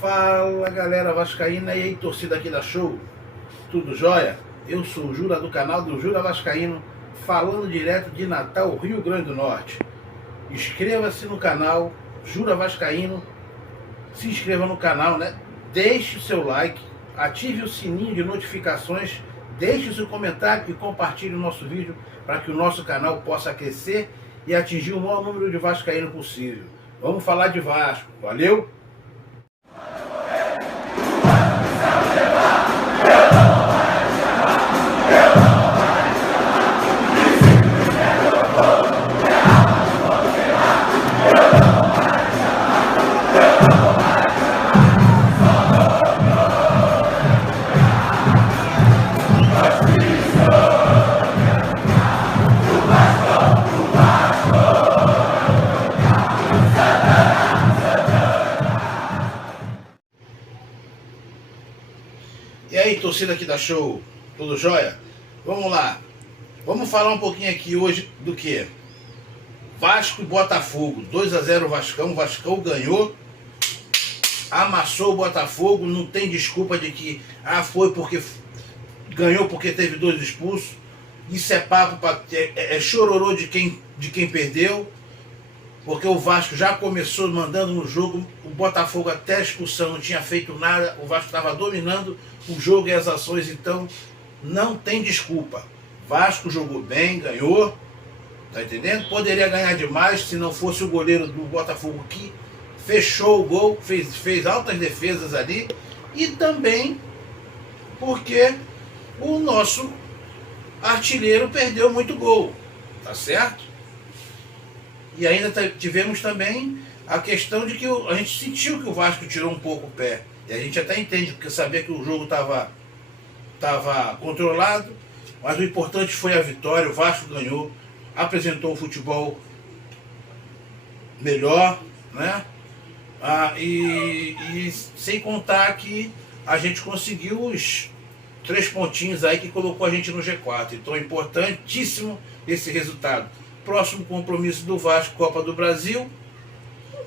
Fala galera vascaína e aí, torcida aqui da Show, tudo jóia? Eu sou o Jura do canal do Jura Vascaíno, falando direto de Natal, Rio Grande do Norte. Inscreva-se no canal Jura Vascaíno, se inscreva no canal, né? Deixe o seu like, ative o sininho de notificações, deixe o seu comentário e compartilhe o nosso vídeo para que o nosso canal possa crescer e atingir o maior número de vascaíno possível. Vamos falar de Vasco, valeu? E aí, torcida aqui da Show, tudo jóia? Vamos lá, vamos falar um pouquinho aqui hoje do que? Vasco e Botafogo, 2-0 Vascão, o Vascão ganhou, amassou o Botafogo, não tem desculpa de que foi porque ganhou porque teve 2 expulsos, isso é papo, é chororô de quem perdeu, porque o Vasco já começou mandando no jogo, o Botafogo até a expulsão não tinha feito nada, o Vasco estava dominando o jogo e as ações, então não tem desculpa. Vasco jogou bem, ganhou, tá entendendo? Poderia ganhar demais se não fosse o goleiro do Botafogo que fechou o gol, fez altas defesas ali, e também porque o nosso artilheiro perdeu muito gol, tá certo? E ainda tivemos também a questão de que a gente sentiu que o Vasco tirou um pouco o pé. E a gente até entende, porque sabia que o jogo estava controlado, mas o importante foi a vitória. O Vasco ganhou, apresentou um futebol melhor, né? E sem contar que a gente conseguiu os 3 pontinhos aí que colocou a gente no G4. Então é importantíssimo esse resultado. Próximo compromisso do Vasco, Copa do Brasil,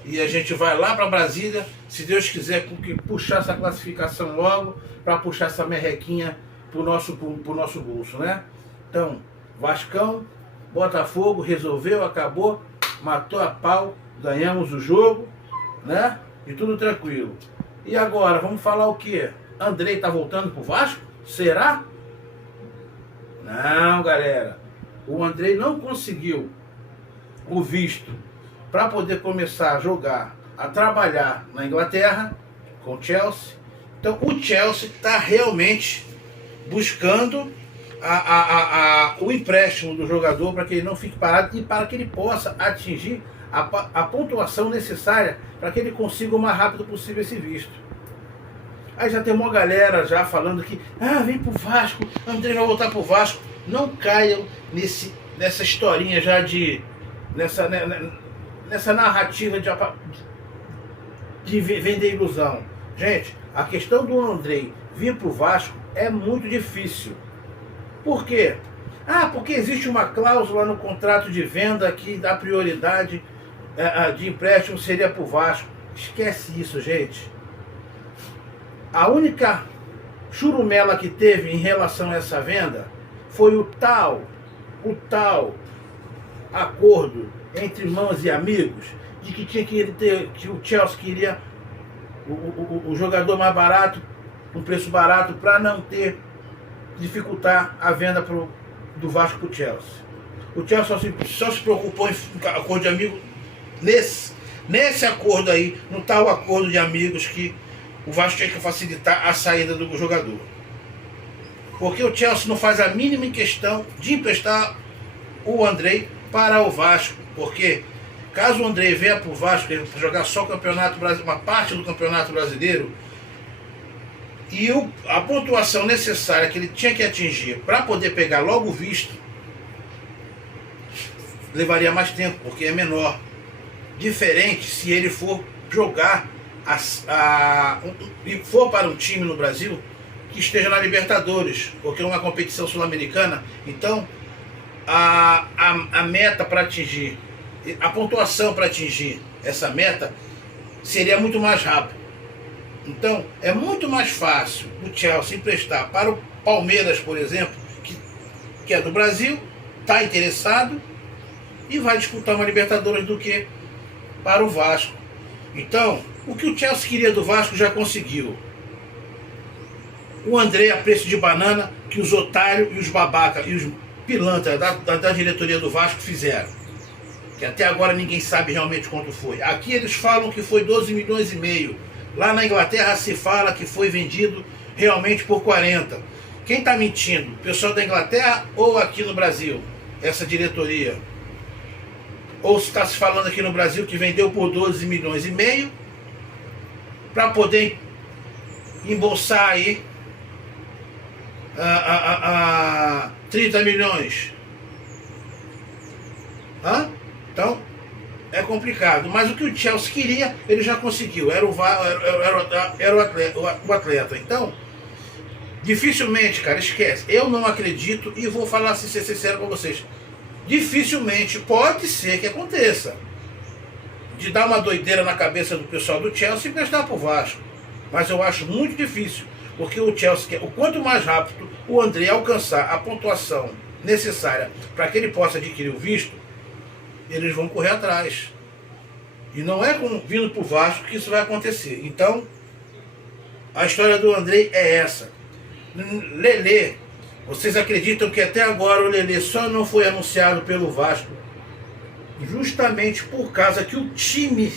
e a gente vai lá para Brasília, se Deus quiser, puxar essa classificação logo, para puxar essa merrequinha pro nosso bolso, né? Então, Vascão, Botafogo, resolveu, acabou, matou a pau, ganhamos o jogo, né? E tudo tranquilo. E agora, vamos falar o quê? Andrei tá voltando pro Vasco? Será? Não, galera. O Andrei não conseguiu o visto para poder começar a jogar, a trabalhar na Inglaterra com o Chelsea. Então o Chelsea está realmente buscando o empréstimo do jogador para que ele não fique parado e para que ele possa atingir a pontuação necessária para que ele consiga o mais rápido possível esse visto. Aí já tem uma galera já falando que vem pro Vasco, Andrei vai voltar pro Vasco. Não caiam nessa historinha já nessa narrativa de vender ilusão. Gente, a questão do Andrei vir para o Vasco é muito difícil. Por quê? Porque existe uma cláusula no contrato de venda que dá prioridade de empréstimo seria para o Vasco. Esquece isso, gente. A única churumela que teve em relação a essa venda foi o tal acordo entre irmãos e amigos de que que o Chelsea queria o jogador mais barato, um preço barato, para não dificultar a venda do Vasco para o Chelsea. O Chelsea só se preocupou em acordo de amigos nesse acordo aí, no tal acordo de amigos que o Vasco tinha que facilitar a saída do jogador. Porque o Chelsea não faz a mínima questão de emprestar o Andrei para o Vasco. Porque caso o Andrei venha para o Vasco jogar só o Campeonato Brasileiro, uma parte do Campeonato Brasileiro, e a pontuação necessária que ele tinha que atingir para poder pegar logo o visto, levaria mais tempo, porque é menor. Diferente se ele for jogar e for para um time no Brasil que esteja na Libertadores, porque é uma competição sul-americana. Então a meta para atingir, a pontuação para atingir essa meta seria muito mais rápido. Então, é muito mais fácil o Chelsea emprestar para o Palmeiras, por exemplo, que é do Brasil, está interessado e vai disputar uma Libertadores, do que para o Vasco. Então, o que o Chelsea queria do Vasco já conseguiu. O André a preço de banana, que os otários e os babacas e os pilantras da diretoria do Vasco fizeram. Que até agora ninguém sabe realmente quanto foi. Aqui eles falam que foi 12 milhões e meio. Lá na Inglaterra se fala que foi vendido realmente por 40. Quem está mentindo? O pessoal da Inglaterra ou aqui no Brasil? Essa diretoria? Ou se está se falando aqui no Brasil que vendeu por 12 milhões e meio para poder embolsar aí 30 milhões. Então, é complicado. Mas o que o Chelsea queria, ele já conseguiu. Era o atleta. Então, dificilmente, cara, esquece. Eu não acredito e vou falar assim, ser sincero com vocês. Dificilmente pode ser que aconteça de dar uma doideira na cabeça do pessoal do Chelsea e prestar para o Vasco. Mas eu acho muito difícil, porque o Chelsea quer, o quanto mais rápido o André alcançar a pontuação necessária para que ele possa adquirir o visto, eles vão correr atrás. E não é vindo para o Vasco que isso vai acontecer. Então, a história do André é essa. Lelê, vocês acreditam que até agora o Lelê só não foi anunciado pelo Vasco justamente por causa que o time,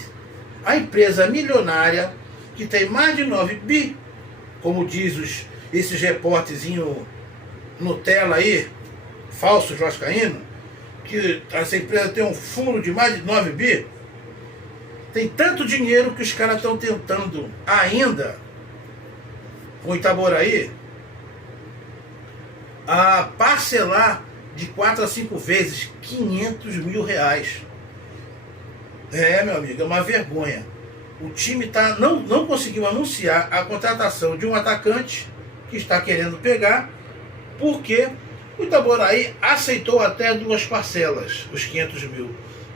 a empresa milionária, que tem mais de 9 bi, como diz esses repórterzinhos Nutella aí, falsos vascaínos, que essa empresa tem um fundo de mais de 9 bi, tem tanto dinheiro que os caras estão tentando ainda, com o Itaboraí, a parcelar de 4 a 5 vezes 500 mil reais. É, meu amigo, é uma vergonha. O time não conseguiu anunciar a contratação de um atacante que está querendo pegar, porque o Itaboraí aceitou até 2 parcelas, os 500 mil.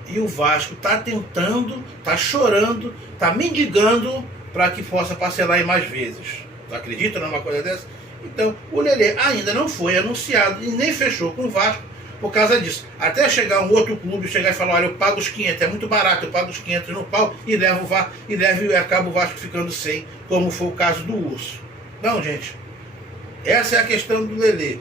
E o Vasco está tentando, está chorando, está mendigando para que possa parcelar em mais vezes. Não acredita numa coisa dessa? Então, o Lelê ainda não foi anunciado e nem fechou com o Vasco por causa disso. Até chegar um outro clube, chegar e falar, olha, eu pago os 500, é muito barato, eu pago os 500 no pau e levo o Vasco, e acaba o Vasco ficando sem, como foi o caso do Urso. Não, gente. Essa é a questão do Lelê.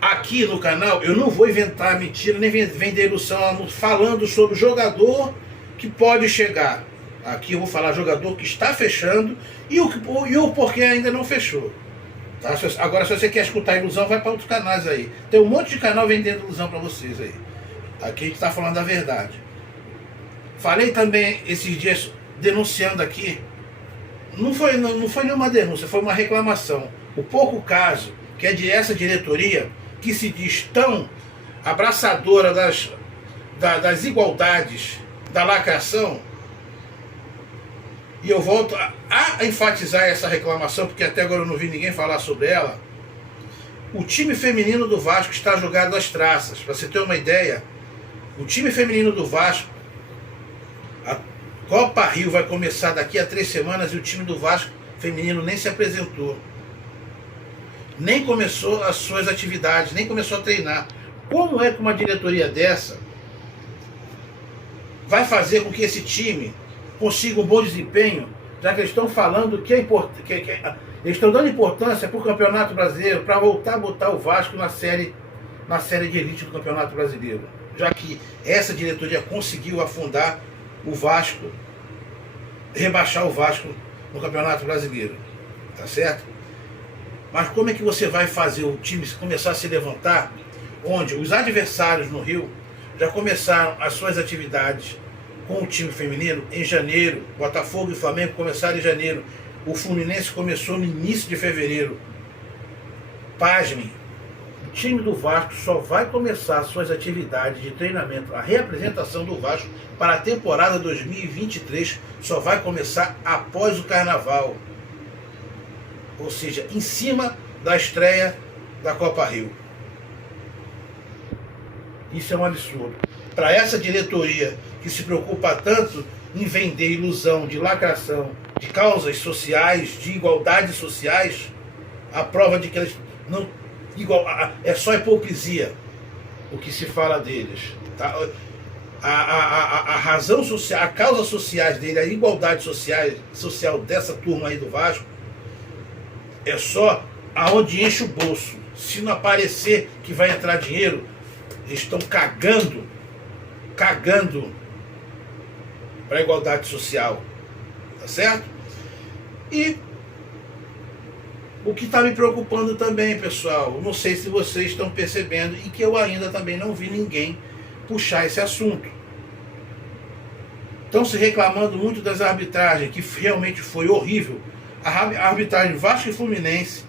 Aqui no canal, eu não vou inventar mentira, nem vender ilusão falando sobre o jogador que pode chegar. Aqui eu vou falar jogador que está fechando e o porquê ainda não fechou. Tá? Agora, se você quer escutar ilusão, vai para outros canais aí. Tem um monte de canal vendendo ilusão para vocês aí. Aqui a gente está falando da verdade. Falei também esses dias, denunciando aqui. Não foi nenhuma denúncia, foi uma reclamação. O pouco caso, que é de essa diretoria, que se diz tão abraçadora das igualdades, da lacração. E eu volto a enfatizar essa reclamação, porque até agora eu não vi ninguém falar sobre ela. O time feminino do Vasco está jogado às traças. Para você ter uma ideia, o time feminino do Vasco, a Copa Rio vai começar daqui a 3 semanas e o time do Vasco feminino nem se apresentou. Nem começou as suas atividades, nem começou a treinar. Como é que uma diretoria dessa vai fazer com que esse time consiga um bom desempenho, já que eles estão falando que eles estão dando importância para o Campeonato Brasileiro, para voltar a botar o Vasco na série de elite do Campeonato Brasileiro, já que essa diretoria conseguiu afundar o Vasco, rebaixar o Vasco no Campeonato Brasileiro, tá certo? Mas como é que você vai fazer o time começar a se levantar, onde os adversários no Rio já começaram as suas atividades com o time feminino em janeiro? Botafogo e Flamengo começaram em janeiro. O Fluminense começou no início de fevereiro. Pasmem, o time do Vasco só vai começar as suas atividades de treinamento, a reapresentação do Vasco para a temporada 2023 só vai começar após o Carnaval. Ou seja, em cima da estreia da Copa Rio. Isso é um absurdo. Para essa diretoria que se preocupa tanto em vender ilusão de lacração de causas sociais, de igualdades sociais, a prova de que eles não é só hipocrisia o que se fala deles, tá? A razão social, a causa sociais dele, a igualdade social dessa turma aí do Vasco é só aonde enche o bolso. Se não aparecer que vai entrar dinheiro, eles estão cagando para a igualdade social, tá certo? E o que está me preocupando também, pessoal, não sei se vocês estão percebendo e que eu ainda também não vi ninguém puxar esse assunto. Estão se reclamando muito das arbitragens, que realmente foi horrível. A arbitragem Vasco e Fluminense.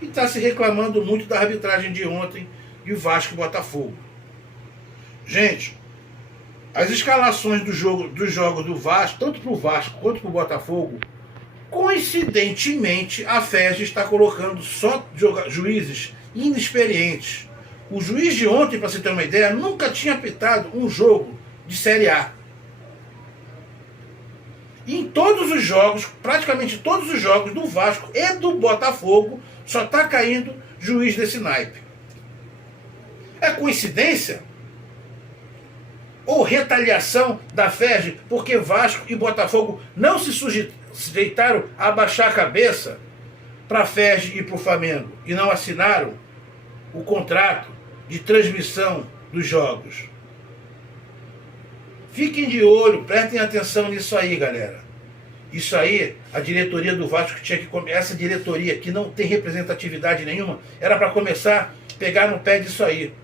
E está se reclamando muito da arbitragem de ontem de Vasco e Botafogo. Gente, as escalações dos jogos do Vasco, tanto para o Vasco quanto para o Botafogo, coincidentemente a FERJ está colocando só juízes inexperientes. O juiz de ontem, para você ter uma ideia, nunca tinha apitado um jogo de Série A. E em todos os jogos, praticamente todos os jogos do Vasco e do Botafogo, só está caindo juiz desse naipe. É coincidência? Ou retaliação da FERJ porque Vasco e Botafogo não se sujeitaram a abaixar a cabeça para a FERJ e para o Flamengo e não assinaram o contrato de transmissão dos jogos? Fiquem de olho, prestem atenção nisso aí, galera. Isso aí, a diretoria do Vasco tinha que começar. Essa diretoria que não tem representatividade nenhuma, era para começar a pegar no pé disso aí.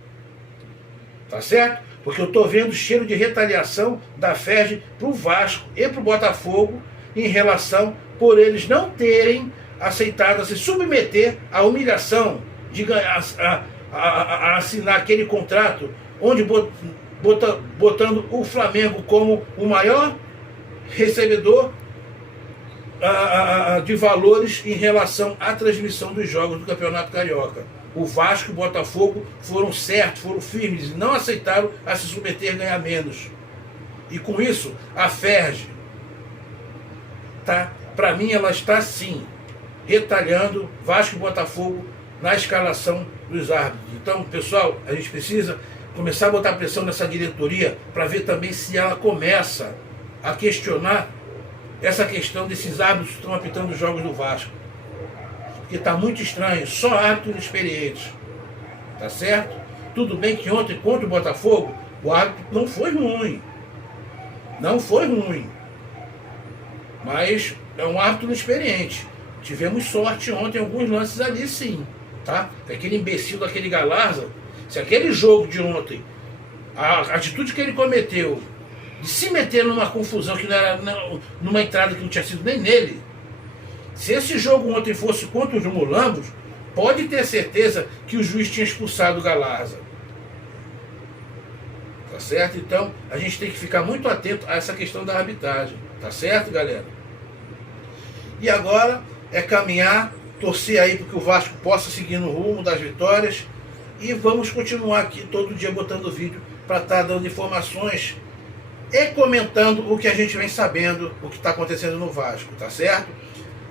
Tá certo? Porque eu estou vendo cheiro de retaliação da FERJ para o Vasco e para o Botafogo em relação por eles não terem aceitado a se submeter à humilhação de ganhar, a assinar aquele contrato onde botando o Flamengo como o maior recebedor de valores em relação à transmissão dos jogos do Campeonato Carioca. O Vasco e o Botafogo foram certos, foram firmes e não aceitaram a se submeter a ganhar menos. E com isso, a FERJ, tá, para mim, ela está sim retalhando Vasco e Botafogo na escalação dos árbitros. Então, pessoal, a gente precisa começar a botar pressão nessa diretoria para ver também se ela começa a questionar essa questão desses árbitros que estão apitando os jogos do Vasco. Porque está muito estranho, só árbitros inexperientes. Tá certo? Tudo bem que ontem contra o Botafogo, o árbitro não foi ruim. Não foi ruim. Mas é um árbitro inexperiente. Tivemos sorte ontem em alguns lances ali, sim. Tá? Aquele imbecil daquele Galarza, se aquele jogo de ontem, a atitude que ele cometeu de se meter numa confusão que não era numa entrada que não tinha sido nem nele, se esse jogo ontem fosse contra os Mulambos, pode ter certeza que o juiz tinha expulsado o Galarza. Tá certo? Então a gente tem que ficar muito atento a essa questão da arbitragem. Tá certo, galera? E agora é caminhar, torcer aí para que o Vasco possa seguir no rumo das vitórias. E vamos continuar aqui todo dia botando vídeo para estar dando informações e comentando o que a gente vem sabendo, o que está acontecendo no Vasco, tá certo?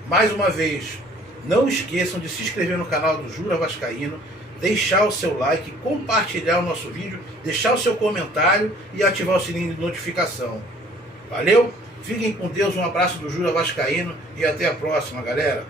Mais uma vez, não esqueçam de se inscrever no canal do Jura Vascaíno, deixar o seu like, compartilhar o nosso vídeo, deixar o seu comentário e ativar o sininho de notificação. Valeu? Fiquem com Deus, um abraço do Jura Vascaíno e até a próxima, galera.